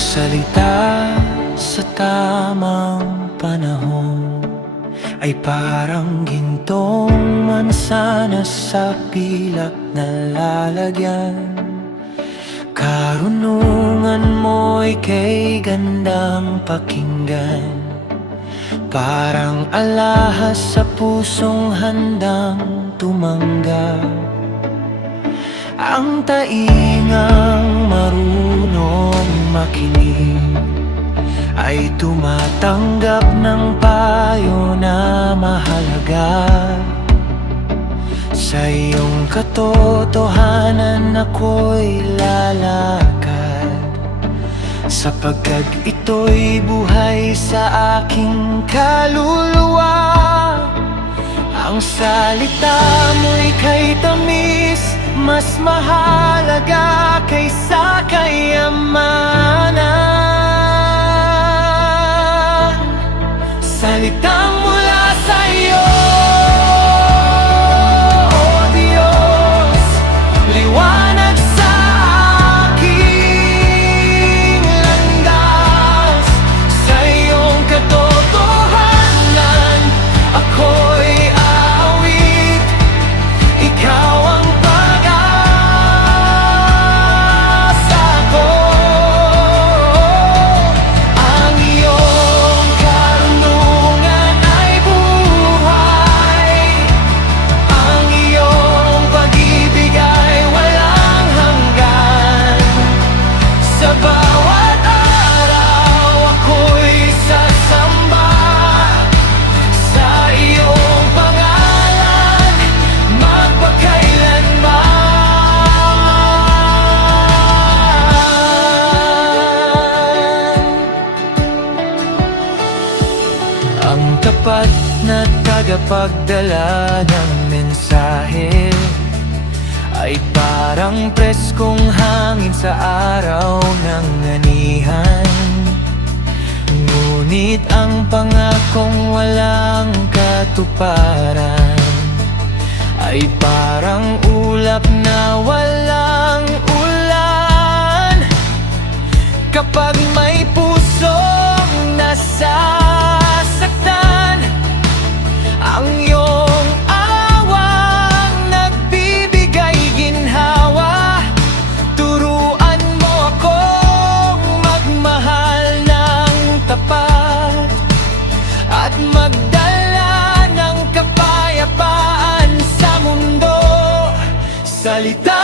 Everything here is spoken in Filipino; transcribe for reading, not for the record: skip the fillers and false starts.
salita sa tamang panahon ay parang gintong mansanas sa pilak na lalagyan. Karunungan mo'y kay gandang pakinggan, parang alahas sa pusong handang tumanggap. Ang taingang marunong makinig ay tumatanggap ng payo na mahalaga. Sa iyong katotohanan ako'y lalakad, sapagkat ito'y buhay sa aking kaluluwa. Ang salita mo'y kay tamis, mas mahalaga kaysa kayamanan. Salitang mula sa iyo, O Diyos, liwanag sa aking landas. Sa iyong katotohanan ako'y aawit, ikaw ang pag-asa ko. Ang iyong karunungan ay buhay, ang iyong pag-ibig ay walang hanggan. Sa bawat araw ako'y sasamba sa iyong pangalan magpakailanman. Ang tapat na tagapagdala ng mensahe ay parang preskong hangin sa araw ng anihan. Ngunit ang pangakong walang katuparan ay parang ulap na walang ulan. Kapag may pusong nasasaktan, ang iyong awang nagbibigay ginhawa. Turuan mo akong magmahal ng tapat at magdala ng kapayapaan sa mundo. Salita